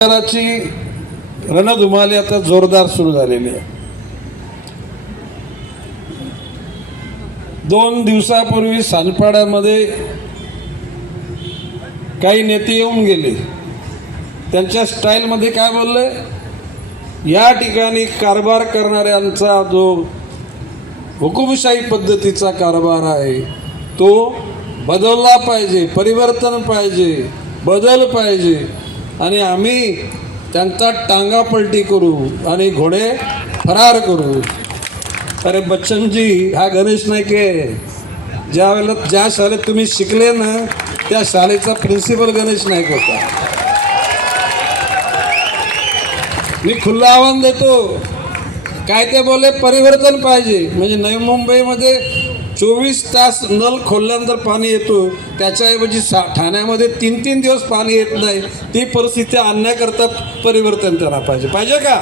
प्रचाराची रणधुमाली आता जोरदार सुरू झालेली आहे. दोन दिवसापूर्वी सानपाड्यामध्ये काही नेते येऊन गेले. त्यांच्या स्टाईलमध्ये काय बोलले? या ठिकाणी कारभार करणाऱ्यांचा जो हुकुमशाही पद्धतीचा कारभार आहे तो बदलला पाहिजे परिवर्तन पाहिजे बदल पाहिजे. आणि आम्ही त्यांचा टांगा पलटी करू आणि घोडे फरार करू. अरे बच्चनजी हा गणेश नाईक आहे. ज्या वेळेला ज्या शाळेत तुम्ही शिकले ना त्या शाळेचा प्रिन्सिपल गणेश नाईक होता. मी खुल्लं आव्हान देतो. काय ते बोलले? परिवर्तन पाहिजे. म्हणजे नवी मुंबईमध्ये चोवीस तास नल खोलल्यानंतर पाणी येतो. त्याच्याऐवजी सा ठाण्यामध्ये तीन तीन दिवस पाणी येत नाही. ती परिस्थिती आणण्याकरता परिवर्तन त्याला पाहिजे. पाहिजे का?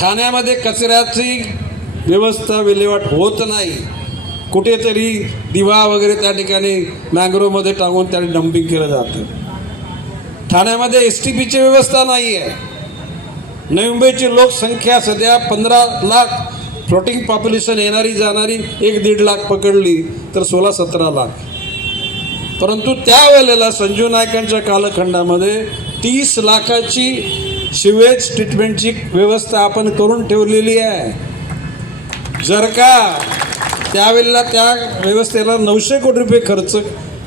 ठाण्यामध्ये कचऱ्याची व्यवस्था विल्हेवाट होत नाही. कुठेतरी दिवा वगैरे त्या ठिकाणी मँग्रोवमध्ये टाकून त्याने डम्पिंग केलं जातं. ठाण्यामध्ये एस टी पीची व्यवस्था नाही आहे नवी मुंबईची लोकसंख्या सध्या पंधरा लाख फ्लोटिंग पॉप्युलेशन येणारी जाणारी एक दीड लाख पकडली तर सोळा सतरा लाख. परंतु त्यावेळेला संजू नायकांच्या कालखंडामध्ये तीस लाखाची शिवेज ट्रीटमेंटची व्यवस्था आपण करून ठेवलेली आहे. जर का त्यावेळेला त्या व्यवस्थेला नऊशे कोटी रुपये खर्च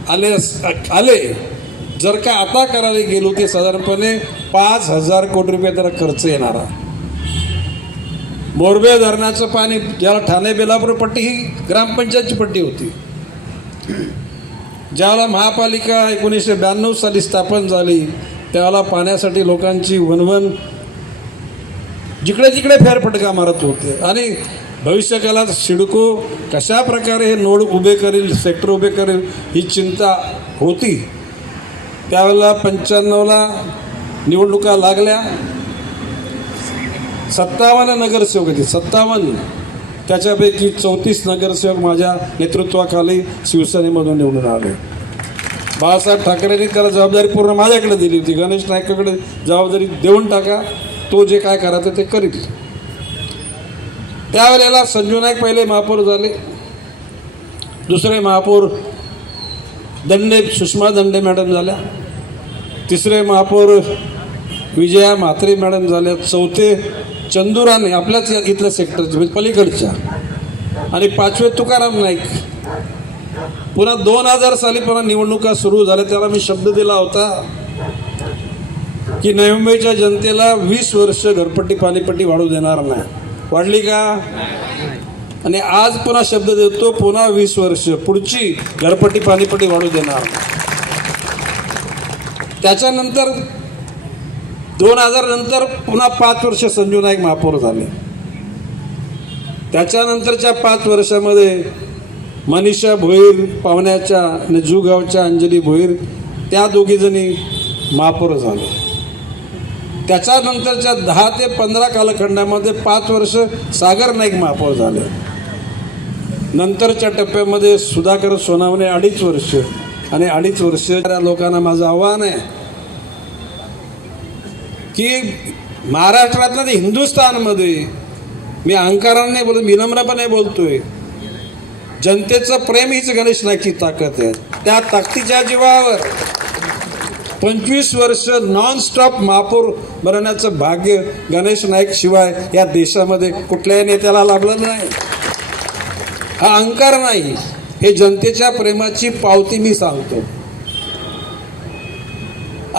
आले अस- आले जर का आता करायला गेलो ते साधारणपणे पाच हजार कोटी रुपये त्याला खर्च येणारा. मोरबे धरणाचं पाणी ज्याला ठाणे बेलापूर पट्टी ही ग्रामपंचायतची पट्टी होती. ज्यावेळेला महापालिका एकोणीसशे ब्याण्णव साली स्थापन झाली त्यावेळेला पाण्यासाठी लोकांची वनवन जिकडे जिकडे फेरफटका मारत होते. आणि भविष्यकालात सिडको कशा प्रकारे हे नोड उभे करेल सेक्टर उभे करेल ही चिंता होती. त्यावेळेला पंच्याण्णवला निवडणुका लागल्या. सत्तावन्न नगरसेवक होते सत्तावन्न. त्याच्यापैकी चौतीस नगरसेवक माझ्या नेतृत्वाखाली शिवसेनेमधून निवडून आले. बाळासाहेब ठाकरेंनी त्याला जबाबदारी पूर्ण माझ्याकडे दिली होती. गणेश नायकाकडे जबाबदारी देऊन टाका. तो जे काय करायचं ते करील. त्यावेळेला संजू नाईक पहिले महापौर झाले. दुसरे महापौर दंडे सुषमा दंडे मॅडम झाल्या. तिसरे महापौर विजया म्हात्रे मॅडम झाल्या. चौथे चंदुराने आपल्याच इथल्या सेक्टरचे म्हणजे पलीकडच्या. आणि पाचवे तुकाराम नाईक. पुन्हा दोन हजार साली पुन्हा निवडणुका सुरू झाल्या त्याला मी शब्द दिला होता की नवी मुंबईच्या जनतेला वीस वर्ष घरपट्टी पाणीपट्टी वाढू देणार नाही. वाढली का? आणि आज पुन्हा शब्द देतो पुन्हा वीस वर्ष पुढची घरपट्टी पाणीपट्टी वाढू देणार. त्याच्यानंतर दोन हजार नंतर पुन्हा पाच वर्ष संजू नाईक महापौर झाले. त्याच्यानंतरच्या पाच वर्षामध्ये मनीषा भोईर पाहुण्याच्या आणि जुगावच्या अंजली भोईर त्या दोघीजणी महापौर झाले. त्याच्यानंतरच्या दहा ते पंधरा कालखंडामध्ये पाच वर्ष सागर नाईक महापौर झाले. नंतरच्या टप्प्यामध्ये सुधाकर सोनावणे अडीच वर्ष आणि अडीच वर्ष त्या लोकांना माझं आव्हान आहे. की महाराष्ट्रातलं ते हिंदुस्थानमध्ये मी अहंकाराने नाही विनम्रपणे बोलतोय. जनतेचं प्रेम हीच गणेश नाईकची ताकद आहे. त्या ताकदीच्या जीवावर पंचवीस वर्ष नॉनस्टॉप महापौर बनवण्याचं भाग्य गणेश नाईक शिवाय या देशामध्ये कुठल्याही नेत्याला लाभलं नाही. हा अहंकार नाही हे जनतेच्या प्रेमाची पावती मी सांगतो.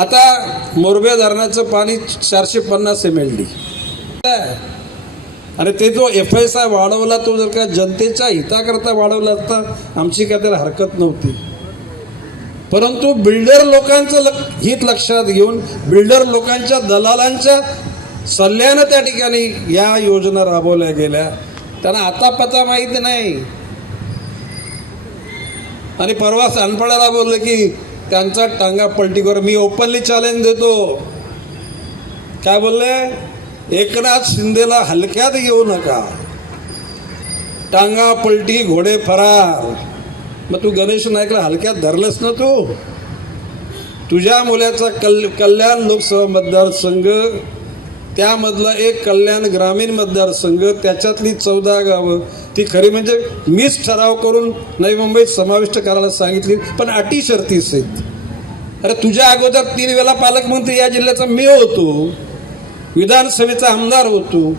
आता मोरबे धरणाचं पाणी चारशे पन्नास एम एल डी आणि ते जो एफ एस आय वाढवला तो जर का जनतेच्या हिताकरता वाढवला असता आमची काय त्याला हरकत नव्हती. परंतु बिल्डर लोकांचं हित लक्षात घेऊन बिल्डर लोकांच्या दलालांच्या सल्ल्यानं त्या ठिकाणी या योजना राबवल्या गेल्या. त्यांना आता पता माहीत नाही. आणि परवा सानपाड्याला बोललं की त्यांचा टांगा पलटीवर मी ओपनली चॅलेंज देतो. काय बोलले? एकनाथ शिंदेला हलक्यात घेऊ नका. टांगा पलटी घोडे फरार. मग तू गणेश नाईकला हलक्यात धरलंस ना तू? तुझ्या मुलाचा कल कल्याण लोकसभा मतदारसंघ त्यामधला एक कल्याण ग्रामीण मतदारसंघ त्याच्यातली चौदा गावं ती खरी म्हणजे मीच ठराव करून नवी मुंबईत समाविष्ट करायला सांगितली पण अटी शर्ती आहेत. अरे तुझ्या अगोदर तीन वेळा पालकमंत्री या जिल्ह्याचा मी होतो विधानसभेचा आमदार होतो.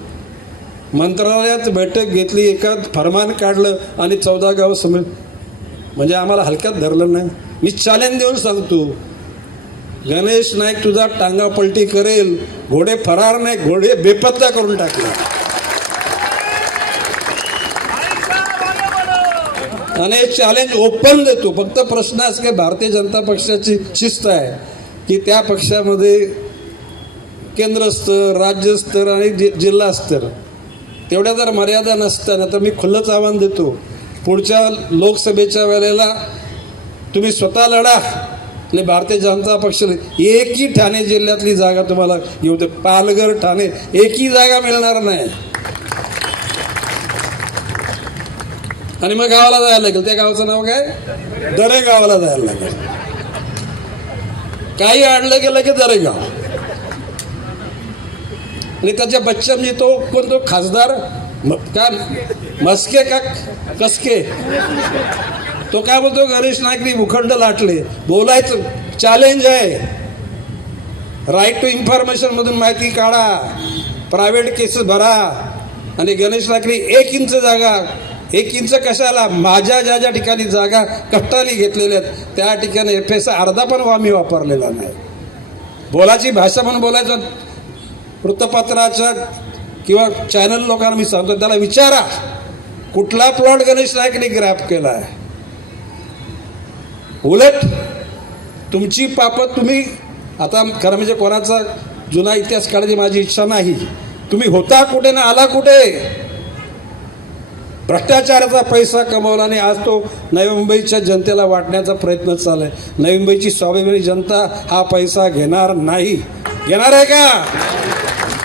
मंत्रालयात बैठक घेतली एका फरमान काढलं आणि चौदा गाव समेत म्हणजे आम्हाला हलक्यात धरलं नाही. मी चॅलेंज देऊन सांगतो गणेश नाईक तुझा टांगा पलटी करेल घोडे फरार नाही घोडे बेपत्ता करून टाकले आणि हे चॅलेंज ओपन देतो. फक्त प्रश्न आज की भारतीय जनता पक्षाची शिस्त आहे की त्या पक्षामध्ये केंद्रस्तर राज्यस्तर आणि जि- जिल्हास्तर तेवढ्या जर मर्यादा नसताना तर मी खुल्लंच आव्हान देतो. पुढच्या लोकसभेच्या वेळेला तुम्ही स्वतः लढा. आणि भारतीय जनता पक्ष एकही ठाणे जिल्ह्यातली जागा तुम्हाला घेऊ दे. पालघर ठाणे एकही जागा मिळणार नाही. आणि मग गावाला जायला लागेल. त्या गावाचं नाव काय? दरे गावाला जायला लागेल. काही आणलं गेलं की दरे गाव आणि त्याच्या बच्चन तो कोण तो खासदार का? काय मस्के का? कसके? तो काय बोलतो? गणेश नागरी भूखंड लाटले. बोलायचं चॅलेंज आहे. राईट टू इन्फॉर्मेशन मधून माहिती काढा. प्रायव्हेट केसेस भरा. आणि गणेश नागरी एक इंच जागा एक इंच कशाला? माझ्या ज्या ज्या ठिकाणी जागा कट्टाली घेतलेल्या आहेत त्या ठिकाणी एफ एस अर्धा पण आम्ही वापरलेला नाही. बोलाची भाषा म्हणून बोलायचं वृत्तपत्राच्या किंवा चॅनल लोकांना मी सांगतो त्याला विचारा कुठला प्लॉट गणेश नाईकने ग्रॅप केला आहे उलट तुमची पापत तुम्ही आता खरं म्हणजे कोणाचा जुना इतिहास काढायची माझी इच्छा नाही. तुम्ही होता कुठे ना आला कुठे? भ्रष्टाचाराचा पैसा कमवला आणि आज तो नवी मुंबईच्या जनतेला वाटण्याचा प्रयत्न चालू आहे नवी मुंबईची स्वाभिमानी जनता हा पैसा घेणार नाही. घेणार आहे का?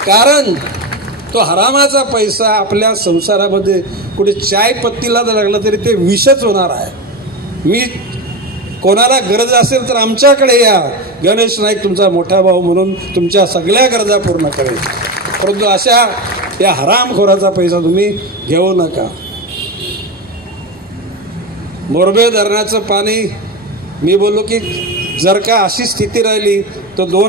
कारण तो हरामाचा पैसा आपल्या संसारामध्ये कुठे चाय पत्तीला जर लागला तरी ते विषच होणार आहे. मी कोणाला गरज असेल तर आमच्याकडे या. गणेश नाईक तुमचा मोठा भाऊ म्हणून तुमच्या सगळ्या गरजा पूर्ण करेल. परंतु अशा या हरामखोराचा पैसा तुम्ही घेऊ नका. मोरबे धरणाचं पाणी मी बोललो की जर का अशी स्थिती राहिली तर दोन